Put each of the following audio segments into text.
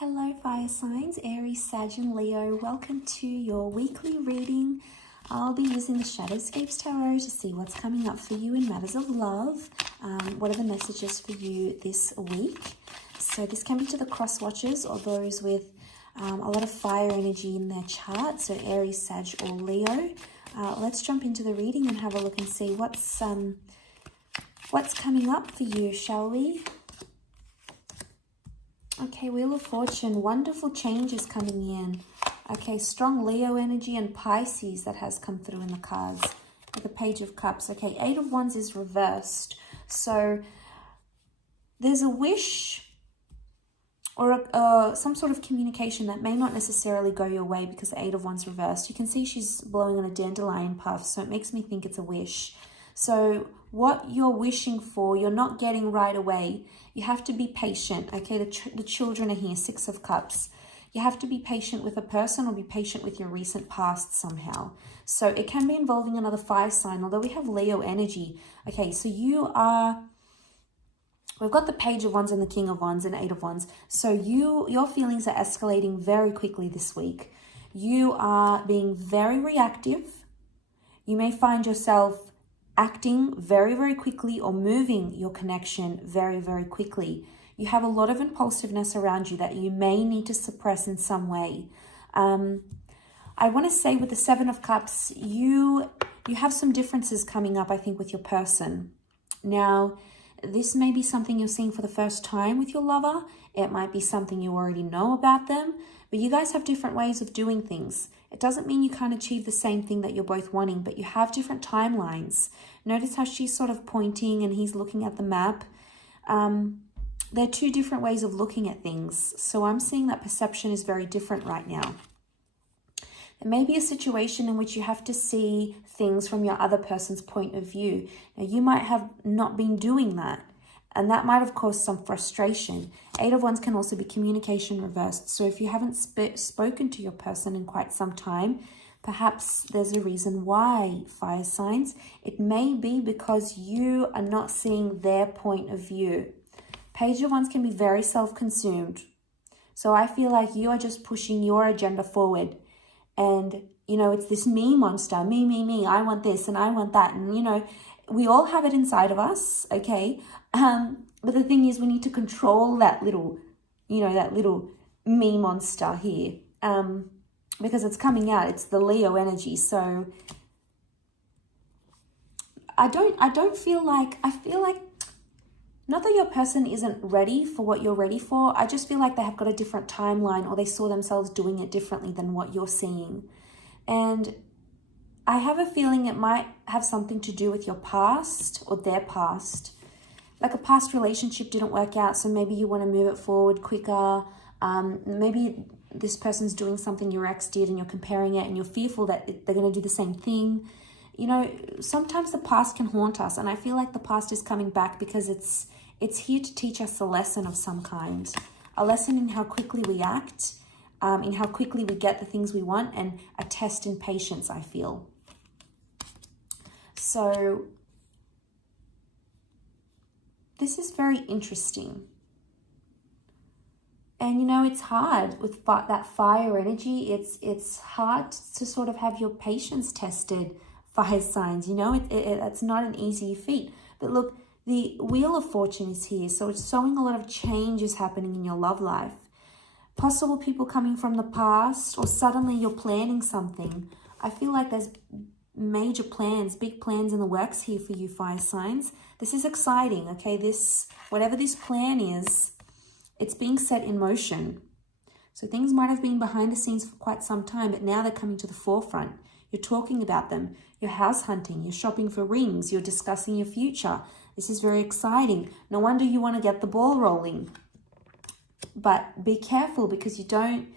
Hello fire signs, Aries, Sag and Leo. Welcome to your weekly reading. I'll be using the Shadowscapes Tarot to see what's coming up for you in matters of love. What are the messages for you this week? So this can be to the cross watchers or those with a lot of fire energy in their chart. So Aries, Sag or Leo. Let's jump into the reading and have a look and see what's coming up for you, shall we? Okay, Wheel of Fortune, wonderful changes coming in. Okay, strong Leo energy and Pisces that has come through in the cards. With the Page of Cups. Okay, Eight of Wands is reversed. So there's a wish or some sort of communication that may not necessarily go your way because the Eight of Wands reversed. You can see she's blowing on a dandelion puff, so it makes me think it's a wish. So what you're wishing for, you're not getting right away. You have to be patient, okay? The children are here, Six of Cups. You have to be patient with a person or be patient with your recent past somehow. So it can be involving another fire sign, although we have Leo energy. Okay, so we've got the Page of Wands and the King of Wands and Eight of Wands. So your feelings are escalating very quickly this week. You are being very reactive. You may find yourself acting very, very quickly or moving your connection very, very quickly. You have a lot of impulsiveness around you that you may need to suppress in some way. I want to say with the Seven of Cups, you have some differences coming up, I think, with your person. Now, this may be something you're seeing for the first time with your lover. It might be something you already know about them, but you guys have different ways of doing things. It doesn't mean you can't achieve the same thing that you're both wanting, but you have different timelines. Notice how she's sort of pointing and he's looking at the map. They're two different ways of looking at things. So I'm seeing that perception is very different right now. There may be a situation in which you have to see things from your other person's point of view. Now, you might have not been doing that, and that might have caused some frustration. Eight of Wands can also be communication reversed. So if you haven't spoken to your person in quite some time, perhaps there's a reason why, fire signs. It may be because you are not seeing their point of view. Page of Wands can be very self-consumed. So I feel like you are just pushing your agenda forward. And, you know, it's this me monster, me, I want this and I want that. And, you know, we all have it inside of us, okay? But the thing is, we need to control that little, you know, that little me monster here. Because it's coming out, it's the Leo energy. So I feel like, not that your person isn't ready for what you're ready for. I just feel like they have got a different timeline or they saw themselves doing it differently than what you're seeing. And I have a feeling it might have something to do with your past or their past. Like a past relationship didn't work out, so maybe you want to move it forward quicker. Maybe this person's doing something your ex did and you're comparing it and you're fearful that they're going to do the same thing. You know, sometimes the past can haunt us, and I feel like the past is coming back because it's here to teach us a lesson of some kind. A lesson in how quickly we act, in how quickly we get the things we want, and a test in patience, I feel. So this is very interesting. And, you know, it's hard with that fire energy. It's hard to sort of have your patience tested, fire signs. You know, it's not an easy feat. But look, the Wheel of Fortune is here. So it's showing a lot of changes happening in your love life. Possible people coming from the past, or suddenly you're planning something. I feel like there's major plans, big plans in the works here for you, fire signs. This is exciting, okay? Whatever this plan is, it's being set in motion. So things might have been behind the scenes for quite some time, but now they're coming to the forefront. You're talking about them. You're house hunting. You're shopping for rings. You're discussing your future. This is very exciting. No wonder you want to get the ball rolling. But be careful because you don't,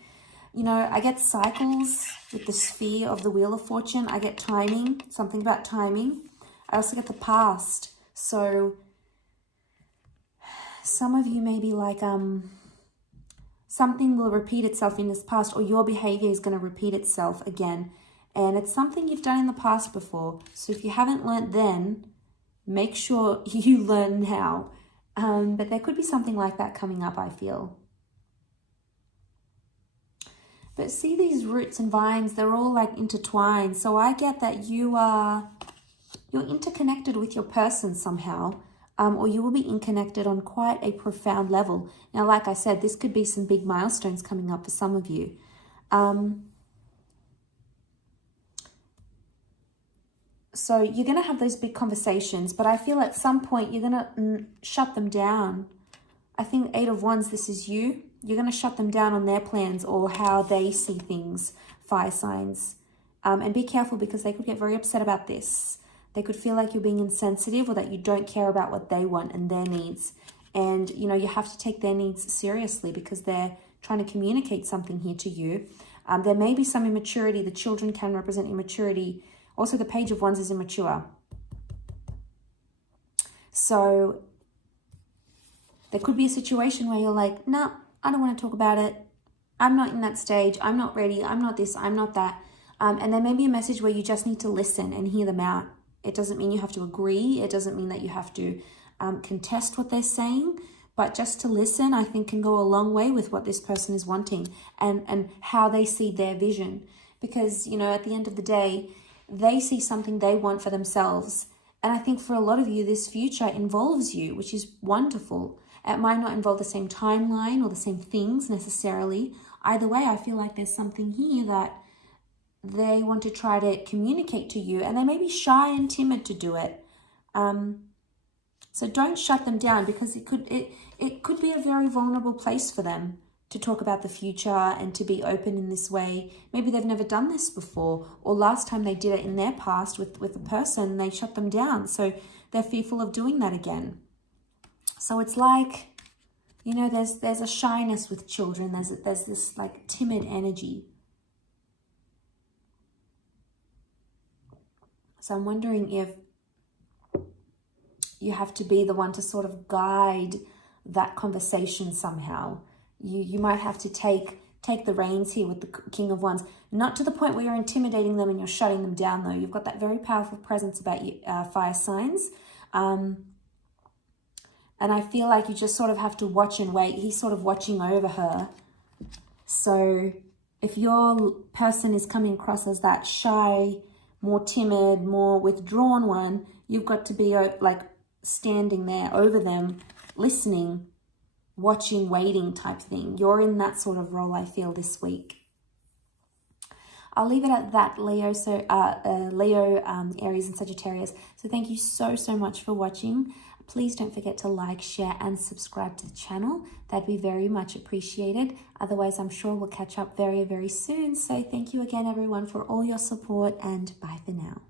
you know, I get cycles with the sphere of the Wheel of Fortune. I get timing, something about timing. I also get the past. So some of you may be like, something will repeat itself in this past, or your behavior is going to repeat itself again. And it's something you've done in the past before. So if you haven't learnt then, make sure you learn now. But there could be something like that coming up, I feel. But see these roots and vines, they're all like intertwined. So I get that you're interconnected with your person somehow, or you will be interconnected on quite a profound level. Now, like I said, this could be some big milestones coming up for some of you. So you're going to have those big conversations, but I feel at some point you're going to shut them down. I think 8 of Wands, this is you. You're going to shut them down on their plans or how they see things, fire signs. And be careful because they could get very upset about this. They could feel like you're being insensitive or that you don't care about what they want and their needs. And, you know, you have to take their needs seriously because they're trying to communicate something here to you. There may be some immaturity. The children can represent immaturity. Also, the Page of Wands is immature. So there could be a situation where you're like, no, I don't want to talk about it. I'm not in that stage. I'm not ready. I'm not this. I'm not that. And there may be a message where you just need to listen and hear them out. It doesn't mean you have to agree. It doesn't mean that you have to contest what they're saying. But just to listen, I think, can go a long way with what this person is wanting and how they see their vision. Because, you know, at the end of the day, they see something they want for themselves. And I think for a lot of you, this future involves you, which is wonderful. It might not involve the same timeline or the same things necessarily. Either way, I feel like there's something here that they want to try to communicate to you, and they may be shy and timid to do it. So don't shut them down because it could be a very vulnerable place for them to talk about the future and to be open in this way. Maybe they've never done this before, or last time they did it in their past with a person, they shut them down. So they're fearful of doing that again. So it's like, you know, there's a shyness with children. There's this like timid energy. So I'm wondering if you have to be the one to sort of guide that conversation somehow. You might have to take the reins here with the King of Wands. Not to the point where you're intimidating them and you're shutting them down, though. You've got that very powerful presence about you, fire signs. And I feel like you just sort of have to watch and wait. He's sort of watching over her. So if your person is coming across as that shy, more timid, more withdrawn one, you've got to be like standing there over them, listening, watching, waiting type thing. You're in that sort of role, I feel, this week. I'll leave it at that, Leo. So Leo, Aries and Sagittarius. So thank you so much for watching. Please don't forget to like, share and subscribe to the channel. That'd be very much appreciated. Otherwise, I'm sure we'll catch up very soon. So thank you again, everyone, for all your support, and bye for now.